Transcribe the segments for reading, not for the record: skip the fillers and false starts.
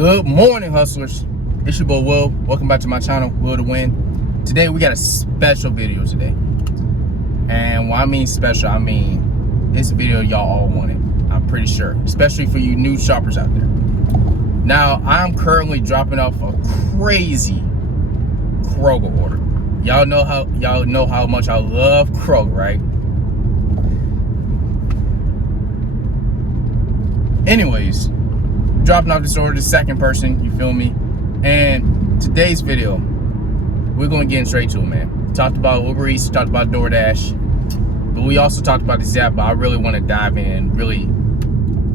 Good morning, hustlers. It's your boy Will. Welcome back to my channel, Will to Win. Today we got a special video today. And when I mean special, I mean it's a video y'all all wanted. I'm pretty sure, especially for you new shoppers out there. Now, I'm currently dropping off a crazy Kroger order. Y'all know how much I love Kroger, right? Anyways, dropping off this order to the second person, you feel me? And today's video, we're going to get straight to it, man. We talked about Uber Eats, talked about DoorDash, but we also talked about this app. But I really want to dive in and really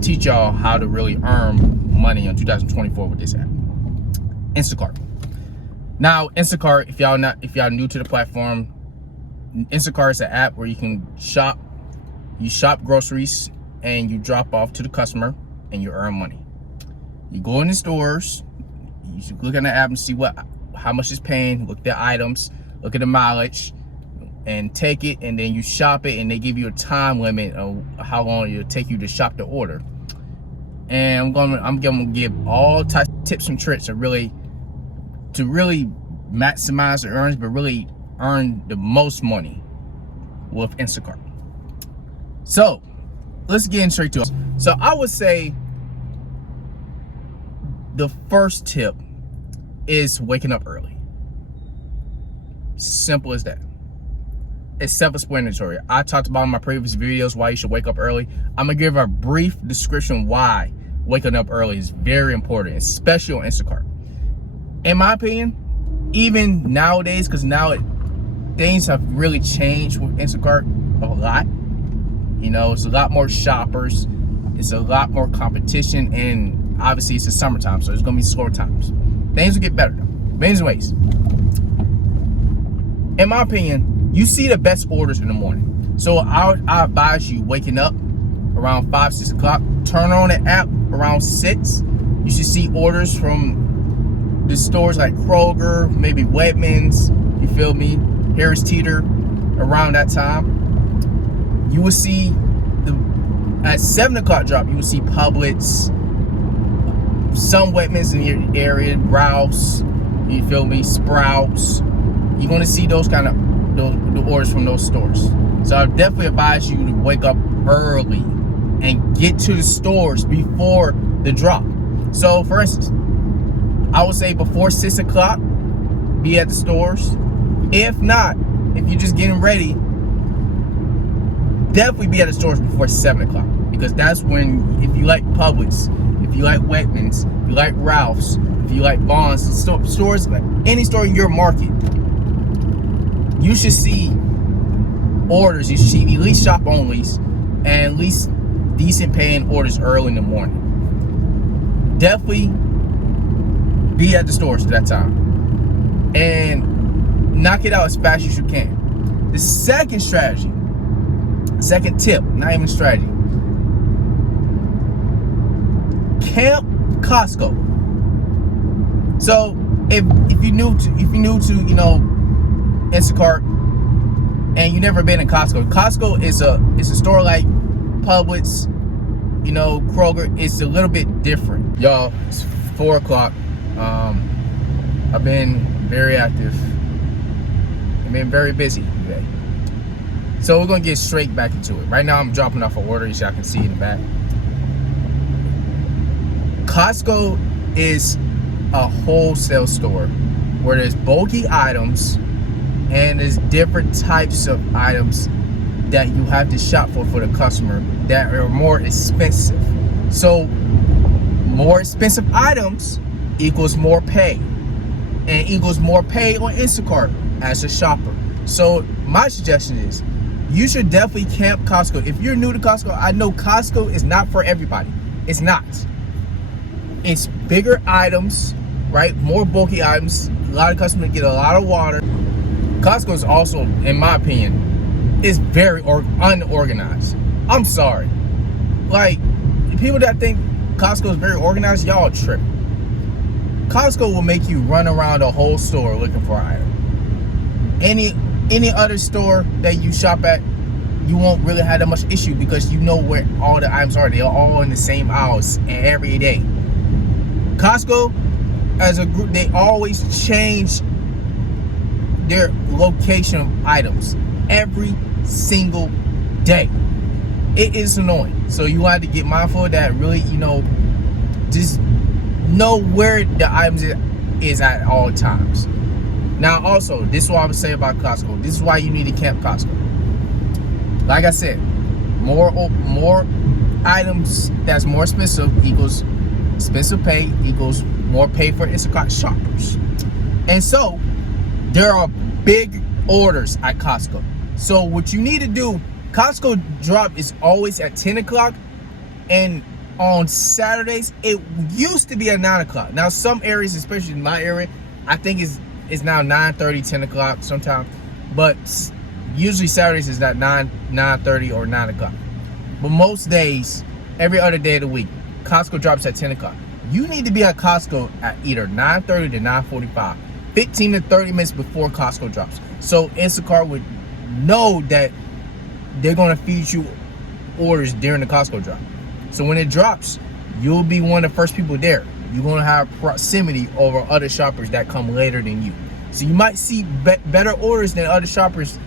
teach y'all how to really earn money in 2024 with this app, Instacart. Now, Instacart, if y'all new to the platform, Instacart is an app where you can shop. You shop groceries and you drop off to the customer and you earn money. You go in the stores, you should look at the app and see how much it's paying, look at the items, look at the mileage, and take it, and then you shop it, and they give you a time limit of how long it'll take you to shop the order. And I'm gonna give all types of tips and tricks to really maximize the earnings, but really earn the most money with Instacart. So let's get straight to it. So I would say the first tip is waking up early. Simple as that. It's self-explanatory. I talked about in my previous videos why you should wake up early. I'm gonna give a brief description why waking up early is very important, especially on Instacart. In my opinion, even nowadays, because now things have really changed with Instacart a lot. You know, it's a lot more shoppers, it's a lot more competition, and obviously it's the summertime, so it's gonna be slower times. Things will get better though. Anyways, in my opinion, you see the best orders in the morning. So I advise you waking up around 5-6 o'clock. Turn on the app around 6. You should see orders from the stores like Kroger, maybe Wegmans, you feel me, Harris Teeter. Around that time, you will see at 7 o'clock drop, you will see Publix, some Wegmans in your area, Ralph's, you feel me, Sprouts. You're going to see those kind of the orders from those stores. So I definitely advise you to wake up early and get to the stores before the drop. So for instance, I would say before 6 o'clock, be at the stores. If not, if you're just getting ready, definitely be at the stores before 7 o'clock, because that's when, if you like Publix, if you like Wegmans, if you like Ralph's, if you like Bonds, stores, like any store in your market, you should see orders. You should see at least shop onlys and at least decent paying orders early in the morning. Definitely be at the stores at that time and knock it out as fast as you can. The second strategy, second tip, not even strategy, camp Costco. So if you're new to you know, Instacart and you never been in Costco is a store like Publix, you know, Kroger. It's a little bit different. Y'all, it's 4 o'clock. I've been very active. I've been very busy today. So we're gonna get straight back into it. Right now I'm dropping off an order, as y'all can see in the back. Costco is a wholesale store where there's bulky items and there's different types of items that you have to shop for the customer that are more expensive. So more expensive items equals more pay, and equals more pay on Instacart as a shopper. So my suggestion is you should definitely camp Costco. If you're new to Costco, I know Costco is not for everybody. It's not. It's bigger items, right? More bulky items. A lot of customers get a lot of water. Costco is also, in my opinion, is very unorganized. I'm sorry. Like, people that think Costco is very organized, y'all trip. Costco will make you run around the whole store looking for an item. Any other store that you shop at, you won't really have that much issue because you know where all the items are. They're all in the same aisles every day. Costco, as a group, they always change their location of items every single day. It is annoying. So you have to get mindful of that. Really, just know where the items is at all times. Now, also, this is what I would say about Costco. This is why you need to camp Costco. Like I said, more items that's more expensive equals expensive pay equals more pay for Instacart shoppers. And so there are big orders at Costco. So what you need to do, Costco drop is always at 10 o'clock, and on Saturdays it used to be at 9 o'clock. Now some areas, especially in my area, I think it's now 9:30, 10 o'clock sometimes, but usually Saturdays is at 9:30 or 9 o'clock. But most days, every other day of the week, Costco drops at 10 o'clock. You need to be at Costco at either 9:30 to 9:45, 15 to 30 minutes before Costco drops. So Instacart would know that they're going to feed you orders during the Costco drop. So when it drops, you'll be one of the first people there. You're going to have proximity over other shoppers that come later than you. So you might see better orders than other shoppers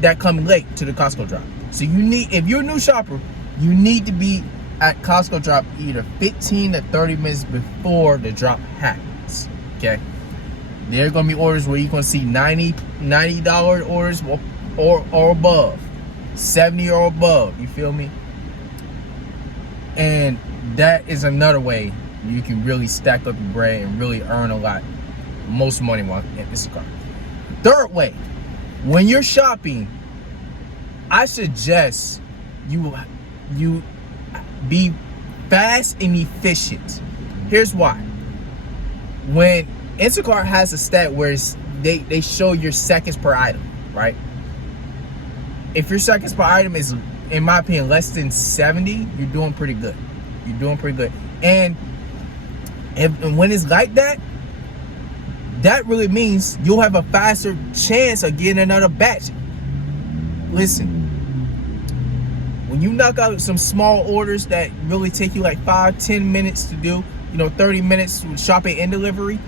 that come late to the Costco drop. So if you're a new shopper, you need to be at Costco drop either 15 to 30 minutes before the drop happens. Okay? There are going to be orders where you're going to see $90 orders or above, 70 or above. You feel me? And that is another way you can really stack up your bread and really earn a lot, most money on Instacart. Third way, when you're shopping, I suggest you be fast and efficient. Here's why. When Instacart has a stat where they show your seconds per item, right? If your seconds per item is, in my opinion, less than 70, you're doing pretty good. You're doing pretty good. And when it's like that, that really means you'll have a faster chance of getting another batch. Listen, when you knock out some small orders that really take you like 5-10 minutes to do, 30 minutes with shopping and delivery,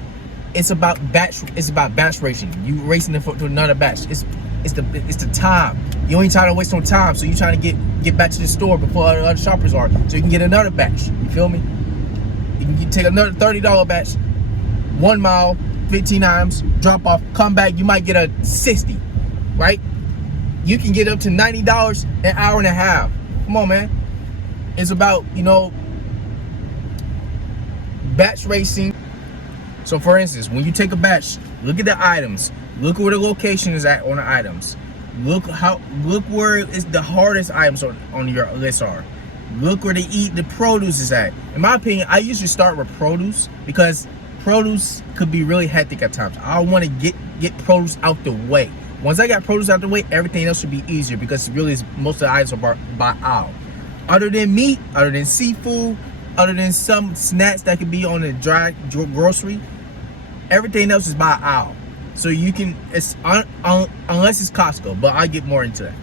it's about batch racing. You racing to another batch. It's the time. You ain't trying to waste no time, so you're trying to get back to the store before other shoppers are, so you can get another batch. You feel me? You can take another $30 batch, 1 mile, 15 items, drop off, come back, you might get a 60, right? You can get up to $90 an hour and a half. Come on, man. It's about, batch racing. So for instance, when you take a batch, look at the items, look where the location is at on the items. Look where is the hardest items on your list are. Look where the produce is at. In my opinion, I usually start with produce because produce could be really hectic at times. I want to get produce out the way. Once I got produce out the way, everything else should be easier because really most of the items are by aisle. Other than meat, other than seafood, other than some snacks that could be on the dry grocery, everything else is by aisle. So you can, unless it's Costco, but I'll get more into that.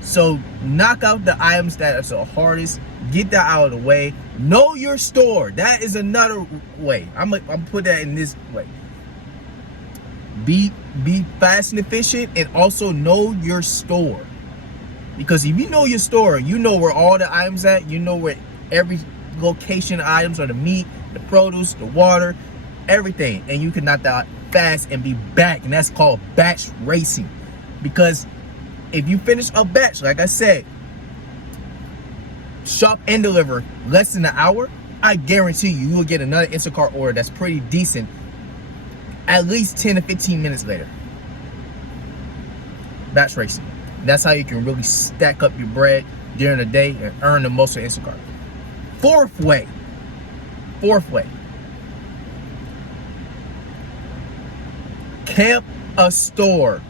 So knock out the items that are the hardest, get that out of the way. Know your store. That is another way. I'm put that in this way. Be fast and efficient, and also know your store. Because if you know your store, you know where all the items at, you know where every location items are, the meat, the produce, the water, everything, and you can knock that out fast and be back. And that's called batch racing. Because if you finish a batch, like I said, shop and deliver less than an hour, I guarantee you will get another Instacart order that's pretty decent at least 10 to 15 minutes later. Batch racing. That's how you can really stack up your bread during the day and earn the most of Instacart. Fourth way. Camp a store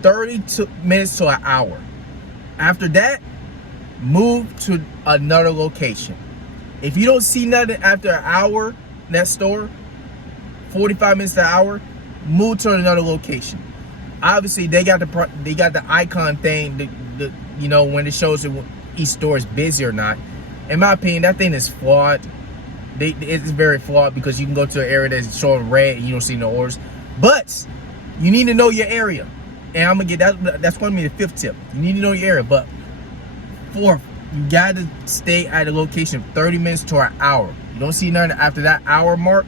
30 minutes to an hour. After that, move to another location. If you don't see nothing after an hour in that store, 45 minutes to an hour, move to another location. Obviously, they got the icon thing, when it shows that each store is busy or not. In my opinion, that thing is flawed. It's very flawed because you can go to an area that's showing red and you don't see no orders. But you need to know your area. And I'm gonna get that's going to be the 5th tip. You need to know your area. But 4th, you gotta stay at a location 30 minutes to an hour. You don't see nothing after that hour mark,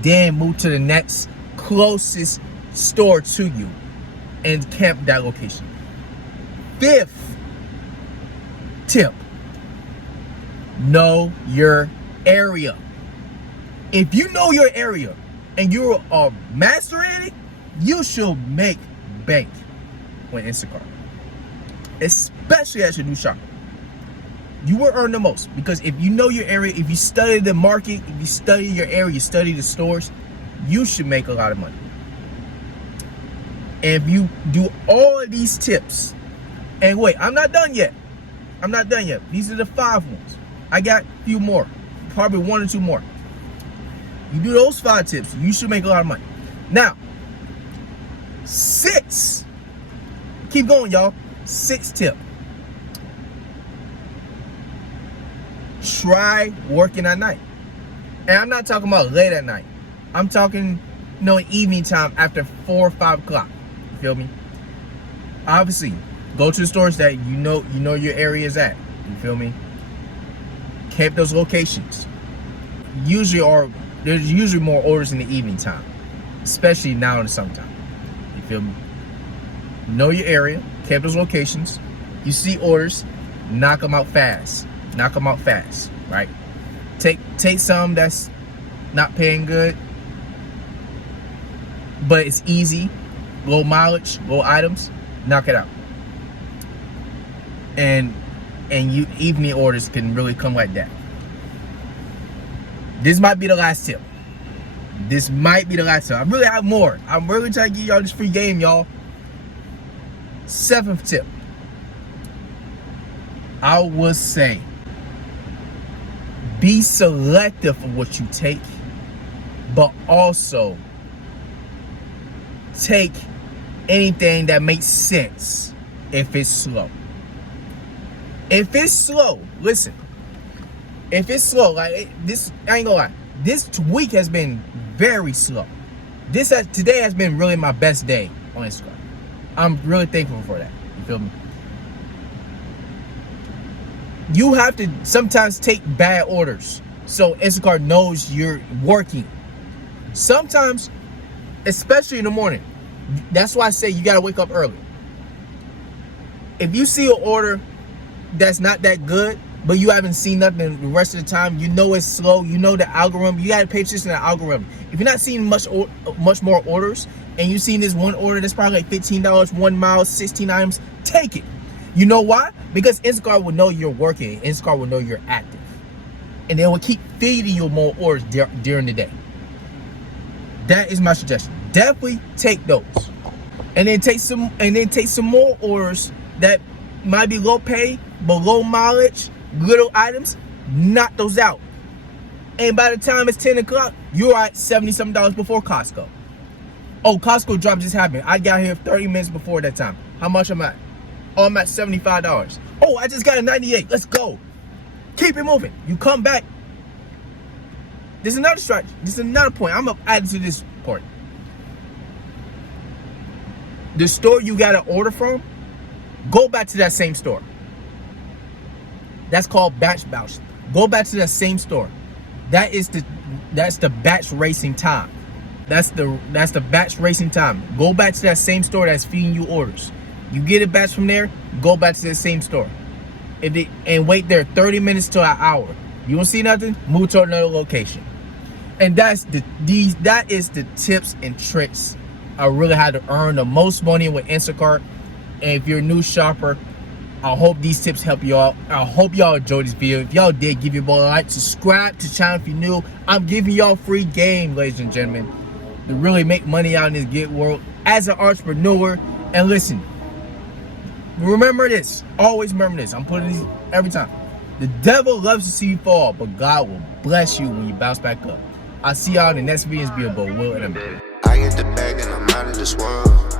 then move to the next closest store to you and camp that location. 5th tip, know your area. If you know your area and you're a master in it, you should make bank with Instacart, especially as your new shopper. You will earn the most because if you know your area, if you study the market, if you study your area, you study the stores, you should make a lot of money. And if you do all of these tips, and wait, I'm not done yet. I'm not done yet. These are the 5 ones. I got a few more, probably 1 or 2 more. You do those 5 tips, you should make a lot of money. Now, 6, keep going, y'all. 6th tip. Try working at night. And I'm not talking about late at night. I'm talking, evening time after 4 or 5 o'clock. You feel me? Obviously, go to the stores that you know your area is at. You feel me? Camp those locations. There's usually more orders in the evening time, especially now in the summertime. You feel me? Know your area, camp those locations. You see orders, knock them out fast. Knock them out fast, right? Take some that's not paying good, but it's easy, low mileage, low items. Knock it out. And you evening orders can really come like that. This might be the last tip. This might be the last tip. I really have more. I'm really trying to give y'all this free game, y'all. 7th tip. I would say be selective of what you take, but also take anything that makes sense if it's slow. If it's slow, listen. If it's slow, like this, I ain't gonna lie. This week has been very slow. Today has been really my best day on Instagram. I'm really thankful for that. You feel me? You have to sometimes take bad orders so Instacart knows you're working. Sometimes, especially in the morning, that's why I say you gotta wake up early. If you see an order that's not that good, but you haven't seen nothing the rest of the time, you know it's slow, you know the algorithm, you gotta pay attention to the algorithm. If you're not seeing much more orders, and you've seen this one order that's probably like $15, 1 mile, 16 items, take it. You know why? Because Instacart will know you're working. Instacart will know you're active. And they will keep feeding you more orders during the day. That is my suggestion. Definitely take those. And then take some more orders that might be low pay, but low mileage, little items. Knock those out. And by the time it's 10 o'clock, you're at $70-something before Costco. Oh, Costco drop just happened. I got here 30 minutes before that time. How much am I at? Oh, I'm at $75. Oh, I just got a 98. Let's go. Keep it moving. You come back. There's another strategy. This is another point. I'm going to add to this point. The store you got to order from, go back to that same store. That's called batch bounce. Go back to that same store. That's the batch racing time. That's the batch racing time. Go back to that same store that's feeding you orders. You get a batch from there, go back to the same store. And wait there 30 minutes to an hour. You don't see nothing? Move to another location. And that is the tips and tricks I really had to earn the most money with Instacart. And if you're a new shopper, I hope these tips help you out. I hope y'all enjoyed this video. If y'all did, give your boy a like, subscribe to the channel if you're new. I'm giving y'all free game, ladies and gentlemen, to really make money out in this gig world as an entrepreneur. And listen, remember this. Always remember this. I'm putting these every time. The devil loves to see you fall, but God will bless you when you bounce back up. I'll see y'all in the next video. It's been Will and I'm I get the bag and I'm out of this world.